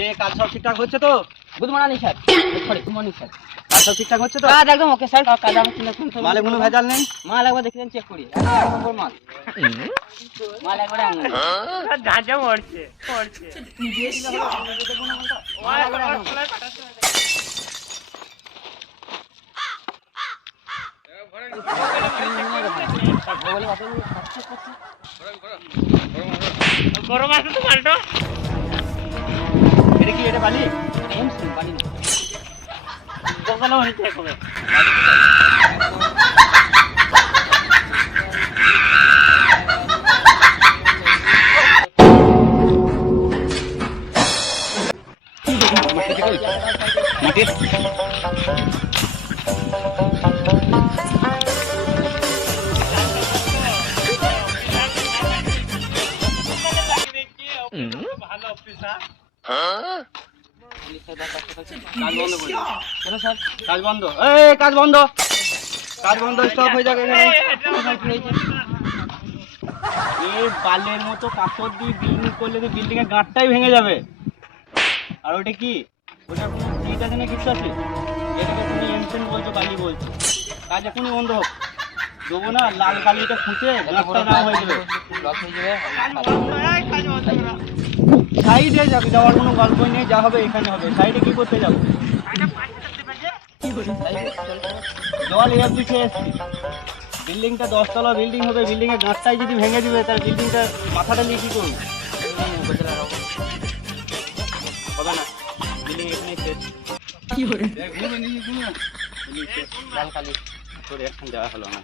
এ কাজ সব ঠিকঠাক হচ্ছে তো? Good morning sir. Sorry, good morning sir. কাজ সব ঠিকঠাক হচ্ছে তো? কাজ একদম ওকে স্যার। কাজ আমার চিন্তা মালে কোনো ভেজাল নেই? মাল একবার দেখে চেক করি। নম্বর মাল। মাল একবারে আঙুল। ঝাঁঝা মরছে মরছে গরম আছে তো মালটা। এটা কি এটা বালি? বালি না। দোকানে হয়েছে কবে? মাটির ভালো অফিসার। কাজ বন্ধ করে দাও। কেন স্যার? কাজ বন্ধ। এই কাজ বন্ধ। কাজ বন্ধ, স্টপ হয়ে যাবে এখানে। এই বালের মতো পাথর দিয়ে বিল্ডিং করলে তো বিল্ডিং এর গাঁটটাই ভেঙে যাবে। আর ওটা কি? ওটা কোনো সিট আছে না কিছু আছে? এটাকে তুমি এমসেন বলছো, বালি বলছো। কাজ এখনই বন্ধ হোক। দেবো না, লাল কালিটা খুঁজে গাঁটটা না হয়ে যাবে। ব্লক হয়ে যাবে। সাইডে যাবে, যাওয়ার কোনো গল্পই নেই। যা হবে এখানে হবে। সাইডে কি করতে যাবো? জল এর দিকে এসছি। বিল্ডিংটা 10 তলা বিল্ডিং হবে। বিল্ডিং এর গাঁটটাই যদি ভেঙে দিবে, তার বিল্ডিংটা মাথাটা নিয়ে কি করবো? হবে না, বিল্ডিং এখানে শেষ। ঘুরবে নিজে ঘুরবে। লাল কালি তোর এখন যাওয়া হলো না।